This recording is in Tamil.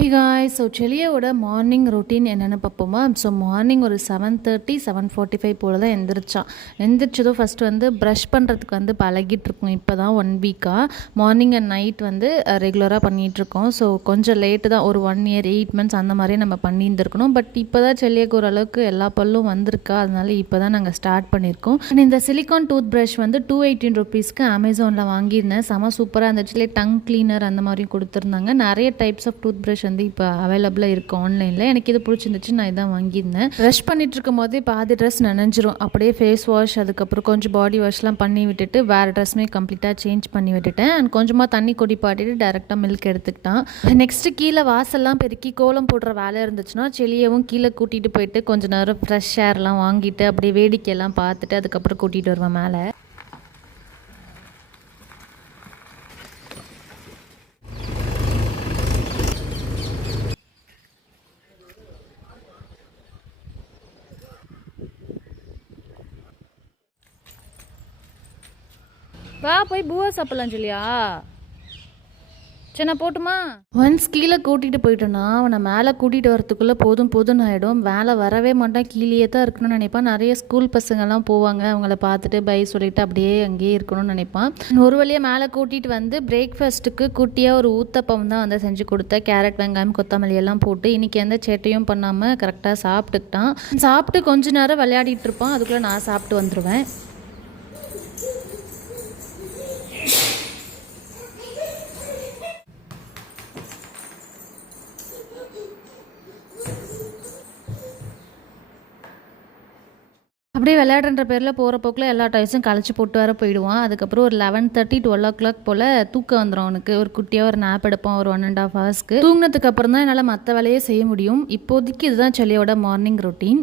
ஹே காய்ஸ், ஸோ செலியோட மார்னிங் ரொட்டீன் என்னென்னு பார்ப்போமா. ஸோ மார்னிங் ஒரு 7:30 7:45 போல் தான் எந்திரிச்சதும் ஃபஸ்ட்டு வந்து ப்ரஷ் பண்ணுறதுக்கு வந்து பழகிட்டுருக்கோம். இப்போ தான் 1 வீக்காக மார்னிங் அண்ட் நைட் வந்து ரெகுலராக பண்ணிகிட்ருக்கோம். ஸோ கொஞ்சம் லேட்டு தான், ஒரு 1 இயர் 8 months அந்த மாதிரியே நம்ம பண்ணியிருந்துருக்கணும். பட் இப்போ தான் செல்லியக்கு ஓரளவுக்கு எல்லா பல்லும் வந்திருக்கா, அதனால இப்போ தான் நாங்கள் ஸ்டார்ட் பண்ணியிருக்கோம். அண்ட் இந்த சிலிகான் டூத் ப்ரஷ் வந்து 218 rupeesக்கு அமேசானில் வாங்கியிருந்தேன். செம சூப்பராக இருந்துச்சு. டங் கிளீனர் அந்த மாதிரியும் கொடுத்துருந்தாங்க. நிறைய டைப்ஸ் ஆஃப் டூத் ப்ரஷ் வந்து இப்போ அவைலபிளாக இருக்குது ஆன்லைனில். எனக்கு இது பிடிச்சிருந்துச்சு, நான் இதான் வாங்கியிருந்தேன். ப்ரஷ் பண்ணிட்டு இருக்கும் போதே பாதி ட்ரெஸ் நனைஞ்சிரும். அப்படியே ஃபேஸ் வாஷ், அதுக்கப்புறம் கொஞ்சம் பாடி வாஷ்லாம் பண்ணி விட்டுட்டு வேறு ட்ரெஸ்ஸுமே கம்ப்ளீட்டாக சேஞ்ச் பண்ணி விட்டுட்டேன். அண்ட் கொஞ்சமாக தண்ணி கொடிப்பாட்டிட்டு டேரெக்டாக மில்க் எடுத்துக்கிட்டான். நெக்ஸ்ட்டு கீழே வாசல்லாம் பெருக்கி கோலம் போடுற வேலை இருந்துச்சுன்னா செலியவும் கீழே கூட்டிகிட்டு போயிட்டு கொஞ்சம் நேரம் ஃப்ரெஷ் ஏர்லாம் வாங்கிட்டு அப்படியே வேடிக்கையெல்லாம் பார்த்துட்டு அதுக்கப்புறம் கூட்டிகிட்டு வருவேன் மேலே. வா போய் பூவா சாப்பிடலாம் சொல்லியா? சரி நான் போட்டுமா? ஒன்ஸ் கீழே கூட்டிகிட்டு போயிட்டோன்னா அவனை மேலே கூட்டிகிட்டு வரத்துக்குள்ளே போதும்னு ஆகிடும். மேலே வரவே மாட்டான், கீழே தான் இருக்கணும்னு நினைப்பான். நிறைய ஸ்கூல் பசங்கள்லாம் போவாங்க, அவங்கள பார்த்துட்டு பை சொல்லிவிட்டு அப்படியே அங்கேயே இருக்கணும்னு நினைப்பான். ஒரு வழியாக மேலே கூட்டிகிட்டு வந்து பிரேக்ஃபாஸ்ட்டுக்கு குட்டியாக ஒரு ஊத்தப்பம் தான் வந்து செஞ்சு கொடுத்தேன். கேரட், வெங்காயம், கொத்தமல்லி எல்லாம் போட்டு. இன்றைக்கி எந்த சேட்டையும் பண்ணாமல் கரெக்டாக சாப்பிட்டுக்கிட்டான். சாப்பிட்டு கொஞ்ச நேரம் விளையாடிட்டு இருப்பான், அதுக்குள்ளே நான் சாப்பிட்டு வந்துடுவேன். அப்படியே விளையாடுற பேரில் போகிற போக்கில் எல்லா டாய்ஸும் கழிச்சு போட்டு வர போயிடுவான். அதுக்கப்புறம் ஒரு 11:30 12 o'clock போல் தூக்கம் வந்துடும் அவனுக்கு. ஒரு குட்டியாக ஒரு நேப் எடுப்பான், ஒரு 1.5 hours. தூங்கினதுக்கு அப்புறம் தான் என்னால் மற்ற வேலையே செய்ய முடியும். இப்போதைக்கு இதுதான் செலியோட மார்னிங் ரொட்டீன்.